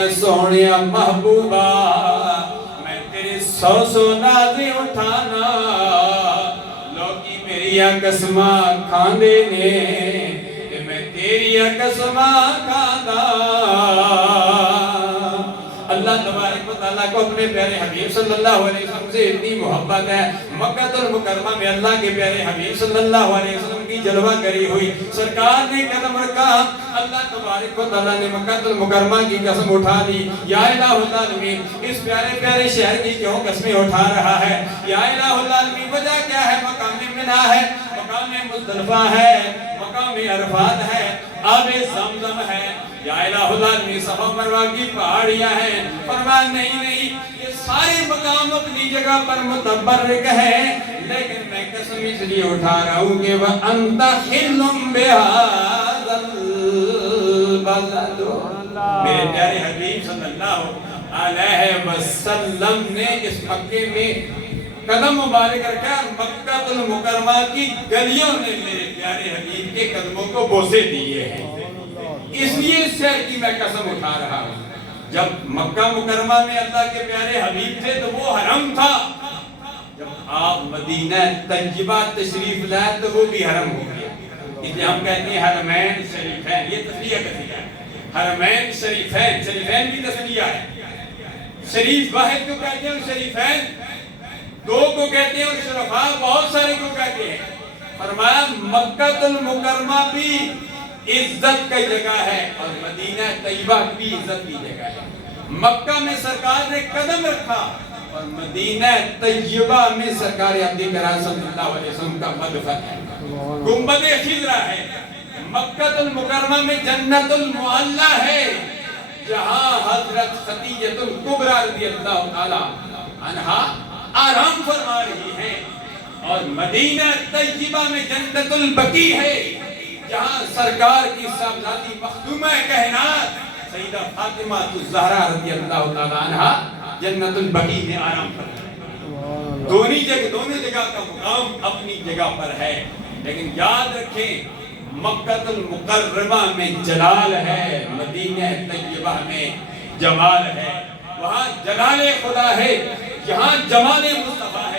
سونیا محبوبہ میں تیرے سو نازیں اٹھانا لوکی میری قسماں کھاندے نے کہ میں تیری قسماں کھاندا اللہ تبارک و تعالیٰ کو اپنے پیارے حبیب صلی اللہ علیہ وسلم سے اتنی محبت ہے مکہ المکرمہ میں اللہ کے پیارے حبیب صلی اللہ علیہ وسلم کی جلوہ کری ہوئی سرکار نے قدم رکھا اللہ تبارک و تعالیٰ نے مکہ المکرمہ کی قسم اٹھا دی یا الہ العالمین اس پیارے پیارے شہر کی کیوں قسمیں اٹھا رہا ہے یا الہ العالمین وجہ کیا ہے مقام منہ ہے مقام مزدلفہ ہے مقام عرفات ہے آب زمزم ہے یا الہ العالمین صفا مروہ کی پہاڑیاں ہیں فرمایا نہیں یہ سارے مقام اپنی جگہ پر متبرک ہیں لیکن میں قسم اس لیے اٹھا رہا ہوں کہ وَأَنْتَ حِلٌّ بِهَذَا الْبَلَدُ میرے پیارے حبیب صلی اللہ علیہ وسلم نے اس مکے میں قدم مبارک رکھا مکہ المکرمہ کی گلیوں نے میرے پیارے حبیب کے قدموں کو بوسے دیے ہیں اس لیے اس شہر کی میں قسم اٹھا رہا ہوں جب مکہ مکرمہ میں اللہ کے پیارے حبیب تھے تو وہ حرم تھا جب آپ مدینہ طیبہ تشریف لائے تو وہ بھی حرم ہو گیا اس لیے ہم کہتے ہیں حرمین شریفین یہ تسلیہ کہتی ہے حرمین شریفین بھی تسلیہ ہے شریف واحد کو کہتے ہیں شریفین دو کو کہتے ہیں اور شرفاء بہت سارے کو کہتے ہیں فرمایا مکہ المکرمہ بھی عزت کی جگہ ہے اور مدینہ طیبہ بھی عزت کی جگہ ہے مکہ میں سرکار نے قدم رکھا اور مدینہ طیبہ میں سرکار عبد کرام صلی اللہ علیہ وسلم کا مدفن ہے گنبد خضرا ہے مکہ المکرمہ میں جنت المعلی ہے جہاں حضرت خدیجہ الکبریٰ رضی اللہ تعالی عنہا آرام فرما رہی ہیں اور مدینہ طیبہ میں جنت البقیع ہے جہاں سرکار کی صاحبزادی مخدومہ کائنات سیدہ فاطمہ الزہرا رضی اللہ تعالی عنہا جنت البقیع میں آرام فرمائی دونوں جگہ کا مقام اپنی جگہ پر ہے لیکن یاد رکھیں مکہ المکرمہ میں جلال ہے مدینہ طیبہ میں جمال ہے وہاں جلال خدا ہے یہاں جمال مصطفیٰ